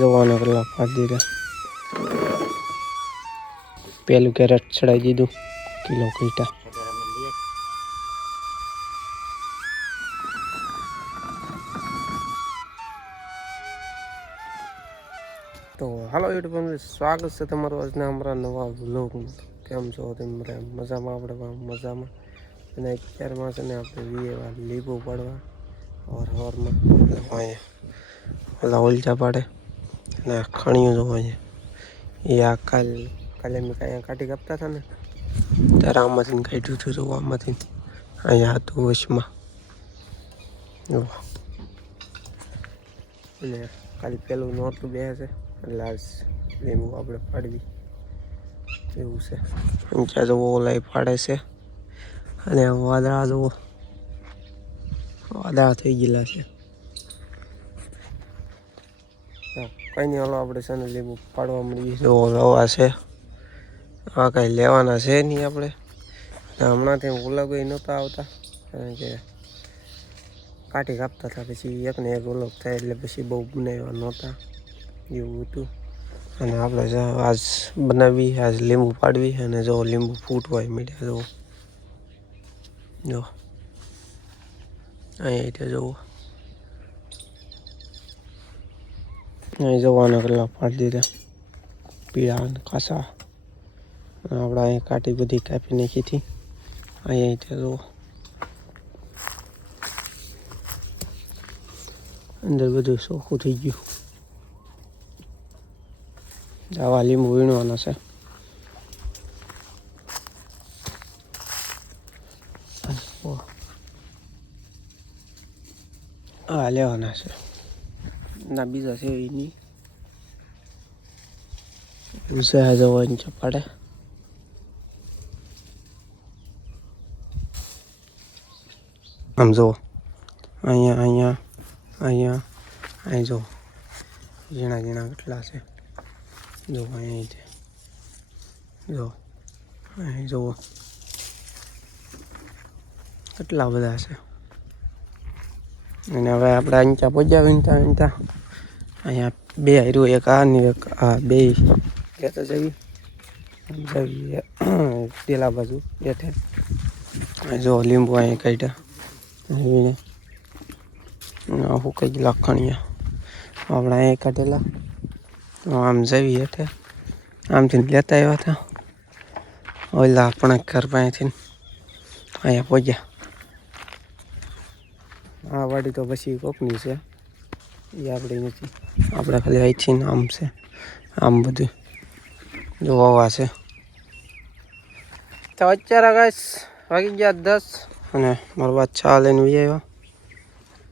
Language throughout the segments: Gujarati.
જવાના પેલા ફાડી દીધા. પેલું કેરેટ ચડાવી દીધું કિલો કીટા. તો હાલો યુટ્યુબ ફેમિલી, સ્વાગત છે તમારું આજના અમારા નવા વ્લોગમાં. કેમ છો તમે? મજામાં? આપણે મજામાં. અને અત્યારમાં છે ને આપણે વીએવા લીંબુ પાડવા હવારમાં ઓલા ઓલચા પાડે અને ખણીયું જોવા એ આ કાલે મેં કાઢી કાપતા હતા ને ત્યારે આમાંથી કાઢ્યું હતું. જો આમાંથી અહીંયા હતું વશમાં. અને ખાલી પેલું નોટલું બે છે એટલે આજ લીંબુ આપણે પાડવી એવું છે. ત્યાં જવો ઓલાય પાડે છે અને વાદળા જવો વાદળા થઈ ગયેલા છે. કંઈ નહીં, હાલો આપણે છે ને લીંબુ પાડવા મળીએ. જો રવા છે, આ કાંઈ લેવાના છે નહીં આપણે. હમણાંથી ઉલગોય નહોતા આવતા કારણ કે કાઢી કાપતા હતા, પછી એકને એક ઉલગ થાય એટલે પછી બહુ બનાવ્યા નહોતા એવું હતું. અને આપણે આજ બનાવી, આજ લીંબુ પાડવી. અને જો લીંબુ ફૂટવાય મીડ્યા જુઓ, જો અહીંયા એટલે જુઓ, અહીં જવાના કેટલા પાડી દીધા પીળા અને કાસા. આપણે અહીંયા કાઢી બધી કાપી નાખી હતી. અહીંયા એટલે જુઓ અંદર બધું ચોખ્ખું થઈ ગયું. આવા લીંબુ વીણવાના છે. હા લેવાના છે ના બીજા છે એ નહીં. ઉત્સાહ જવાની છે પાડે. આમ જુઓ, અહીંયા અહીંયા અહીંયા અહીં જુઓ ઝીણા ઝીણા કેટલા છે. જો અહીંયા જો અહીં જુઓ કેટલા બધા છે. અને હવે આપણે અહીંયા પહોંચ્યા વીણતા અહીંયા બે હાર્યું, એક આ ને એક આ, બે લેતા જઈએ પેલા બાજુ બેઠે. જો લીંબુ અહીંયા કાઢ્યા વીણે આવું કંઈક લાખણીયા આપણે અહીંયા કાઢેલા. આમ જવી હેઠે આમથી લેતા આવ્યા હતા ઓલા આપણા ઘર પાસેથી અહીંયા પહોંચ્યા. આ વાડી તો પછી કોકની છે એ આપણી નથી, આપણે ખાલી અહીંથી આમ છે. આમ બધું જોવા છે. તો અત્યારે ગાઈસ વાગી ગયા 10 અને મારા બાદ ચા લઈને વી આવ્યા.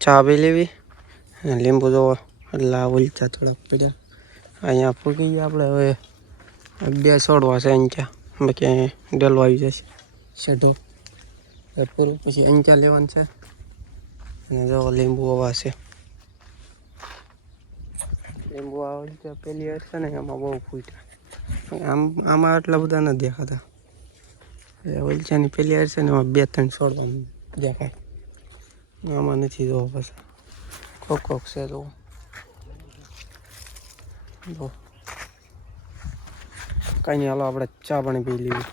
ચા પી લેવી અને લીંબુ જોવા એટલે ઉલચા થોડાક પડ્યા. અહીંયા ફૂકી ગયા આપણે. હવે બે છોડવા છે અંચા, બાકી અહીંયા ડેલો આવી જશે શેઢો પૂરું. પછી અંચા લેવાનું છે. અને જો લીંબુ હવા છે. લીંબુ આવડી તો પેલી વાર છે ને એમાં બહુ ફૂટ્યા. આમાં આટલા બધા નથી દેખાતા. ઓલચાની પેલી વાર છે ને એમાં 2-3 છોડવા દેખાય. આમાં નથી જોવો પાછા કોક છે જોવો. કાંઈ નહીં, હાલો આપણે ચા પાણી પી લેવી.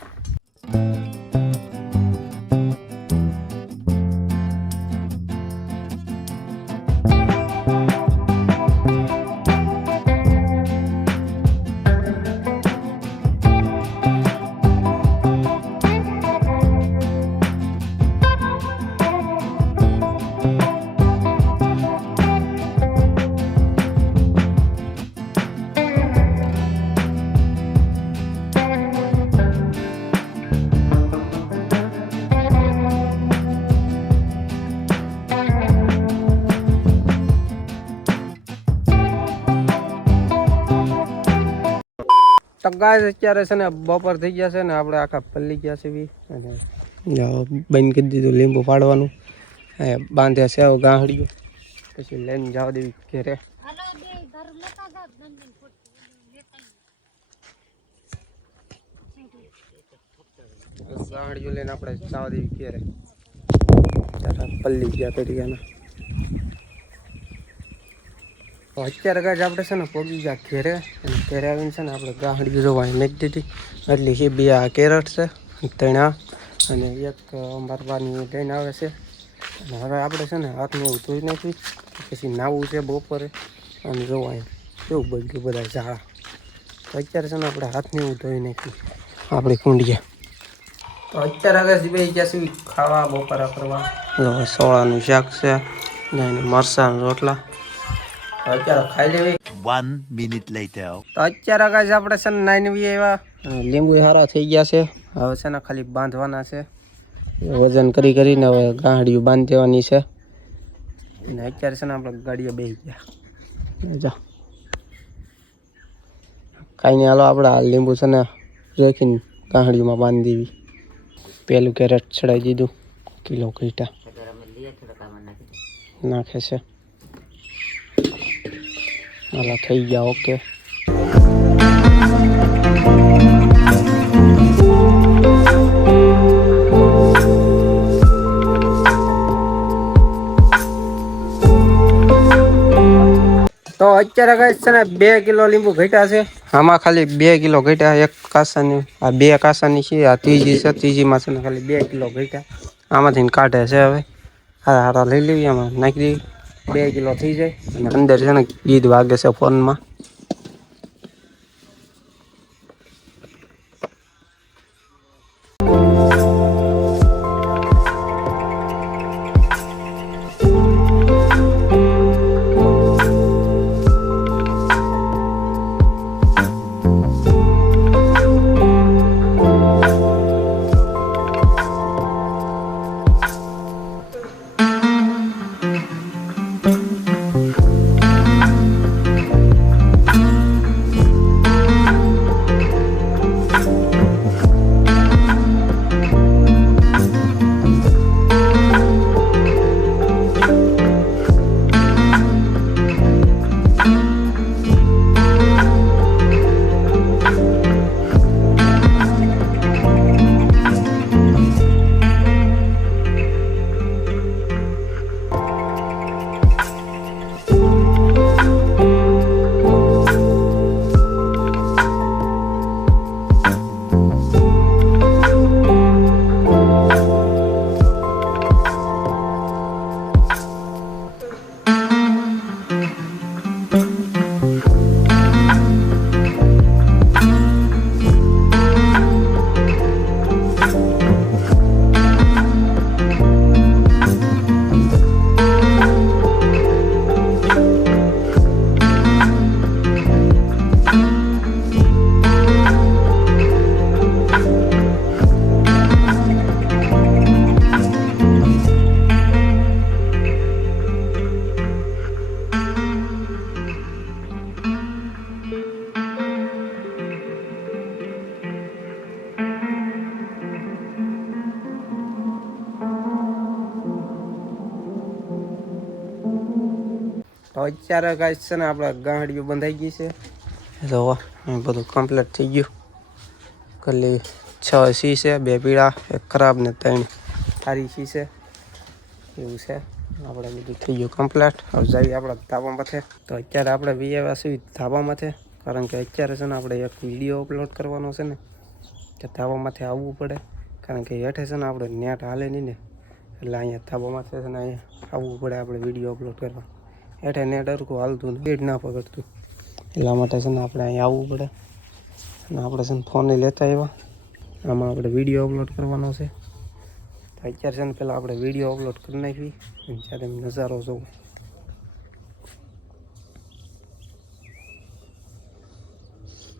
તો ગાય અત્યારે છે ને બપોર થઈ ગયા છે ને આપણે આખા પલ્લી ગયા છે બી. અને બંધ કરી દીધું લીંબુ પાડવાનું. બાંધ્યા છે ગાંહડીઓ, પછી લઈને જવા દેવી ઘેરે. ગાંહડીઓ લઈને આપણે જવા દેવી ઘેરે. ત્યારે પલ્લી ગયા તરીકેના અત્યારે ગાજ આપણે છે ને પગી ગયા ઘેરે અને ઘેરે આવીને છે ને આપણે ગાહડી જોવા મેં દીધી એટલે એ બે આ કેરટ છે તણા અને એક મારવાની લઈને આવે છે અને હવે આપણે છે ને હાથને એવું ધોઈ નાખી પછી નાવું છે બપોરે અને જોવા કેવું બગડ્યું બધા ઝાડા તો અત્યારે છે ને આપણે હાથને એવું ધોઈ નાખી આપણી કુંડિયા તો અત્યારે આગળ બે ગયા સુધી ખાવા બપોરા કરવા સોળાનું શાક છે ને મરસાં રોટલા અત્યારે ખાઈ લેવી 1 minute later. તો અત્યારે આગળ આપણે છે ને નાઈનવી આવ્યા લીંબુ સારા થઈ ગયા છે હવે છે ને ખાલી બાંધવાના છે વજન કરીને હવે ગાંહડીયું બાંધી દેવાની છે ને અત્યારે છે ને આપણે ગાડીએ બેસી ગયા જા કાંઈ નહીં હાલો આપણે આ લીંબુ છે ને રાખીને ગાંહડીયુંમાં બાંધી દેવી પેલું કેરેટ ચડાવી દીધું કિલો ઘીટા નાખે છે હાલા થઈ ગયા ઓકે તો અત્યારે કઈ છે ને 2 કિલો લીંબુ ઘટ્યા છે આમાં ખાલી 2 કિલો ઘટ્યા એક કાસાની આ 2 કાસાની છે આ ત્રીજી છે ત્રીજીમાં છે ને ખાલી 2 કિલો ઘટ્યા આમાંથી કાઢે છે હવે હારા લઈ લેવી આમાં નાખી દેવી 2 કિલો થઈ જાય અને અંદર છે ને ગીત વાગે છે ફોનમાં તો અત્યારે ગાઈસ છે ને આપણે ગાંહડીઓ બંધાઈ ગઈ છે જો બધું કમ્પ્લીટ થઈ ગયું ખાલી 6 સી છે 2 પીળા 1 ખરાબ ને 3 સારી સી છે એવું છે આપણે બધું થઈ ગયું કમ્પ્લીટ હવે જઈએ આપણા ધાબામાંથી તો અત્યારે આપણે વિયેવા છીએ ધાબામાંથી કારણ કે અત્યારે છે ને આપણે એક વિડીયો અપલોડ કરવાનો છે ને કે ધાબામાંથી આવવું પડે કારણ કે હેઠે છે ને આપણે નેટ હાલે નહીં ને એટલે અહીંયા ધાબામાંથી છે ને અહીંયા આવવું પડે આપણે વિડીયો અપલોડ કરવા હેઠે નેટ હરખું હાલતું ને બેડ ના પકડતું એટલા માટે છે ને આપણે અહીંયા આવવું પડે અને આપણે છે ને ફોને લેતા આવ્યા આમાં આપણે વિડીયો અપલોડ કરવાનો છે તો અત્યારે છે ને પહેલાં આપણે વિડીયો અપલોડ કરી નાખવી અને સાથે નજારો જોવો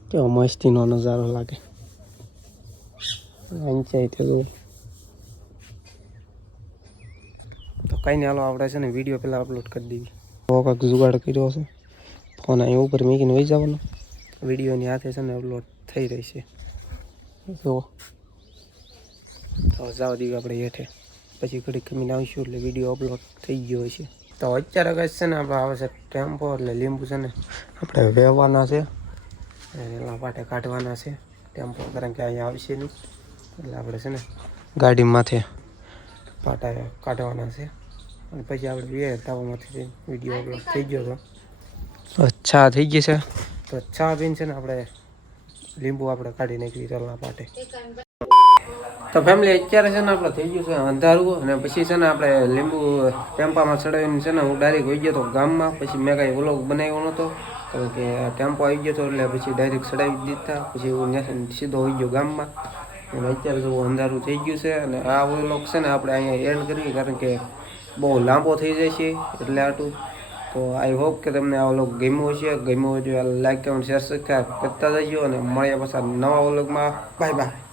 કેવો મસ્તીનો નજારો લાગે ઊંચાઈ તે જો તો કંઈ નહીં હાલો આપણે છે ને વિડીયો પહેલાં અપલોડ કરી દેવી કાંઈક જુગાડ કર્યો છે ફોન અહીંયા ઉપર મૂકીને વહી જવાનો વિડીયોની હાથે છે ને અપલોડ થઈ રહી છે જુઓ તો જવા દઈએ આપણે હેઠે પછી ઘડી કમીને આવીશું એટલે વિડીયો અપલોડ થઈ ગયો છે તો અત્યારે કંઈ છે ને આપણે આવે છે ટેમ્પો એટલે લીંબુ છે ને આપણે વહેવાના છે એના પાટે કાઢવાના છે ટેમ્પો કારણ કે અહીંયા આવશે નહીં એટલે આપણે છે ને ગાડીમાંથી પાટા કાઢવાના છે અને પછી આપણે ધાબામાંથી વિડીયો અપલોડ થઈ ગયો હતો તો ચા થઈ ગઈ છે. તો ચા પીને છે ને આપણે લીંબુ આપણે કાઢી નાખી તલના પાટે. તો ફેમિલી અત્યારે છે ને આપણે થઈ ગયું છે અંધારું અને પછી છે ને આપણે લીંબુ ટેમ્પામાં ચડાવીને છે ને હું ડાયરેક્ટ હોઈ ગયો હતો ગામમાં. પછી મેં કાંઈ વ્લોગ બનાવ્યો નહોતો કારણ કે ટેમ્પો આવી ગયો હતો એટલે પછી ડાયરેક્ટ ચડાવી દીધા. પછી હું ત્યાંથી સીધો હોઈ ગયો ગામમાં અને અત્યારે તો અંધારું થઈ ગયું છે. અને આ વ્લોગ છે ને આપણે અહીંયા એન્ડ કરીએ કારણ કે બહુ લાંબો થઈ જાય છે એટલે આટલું. તો આઈ હોપ કે તમને આ વ્લોગ ગમ્યો હશે. ગમ્યો હોય તો લાઈક કમેન્ટ શેર સબસ્ક્રાઈબ કરતા જજો અને મળ્યા પાછા નવા વ્લોગમાં. Bye bye.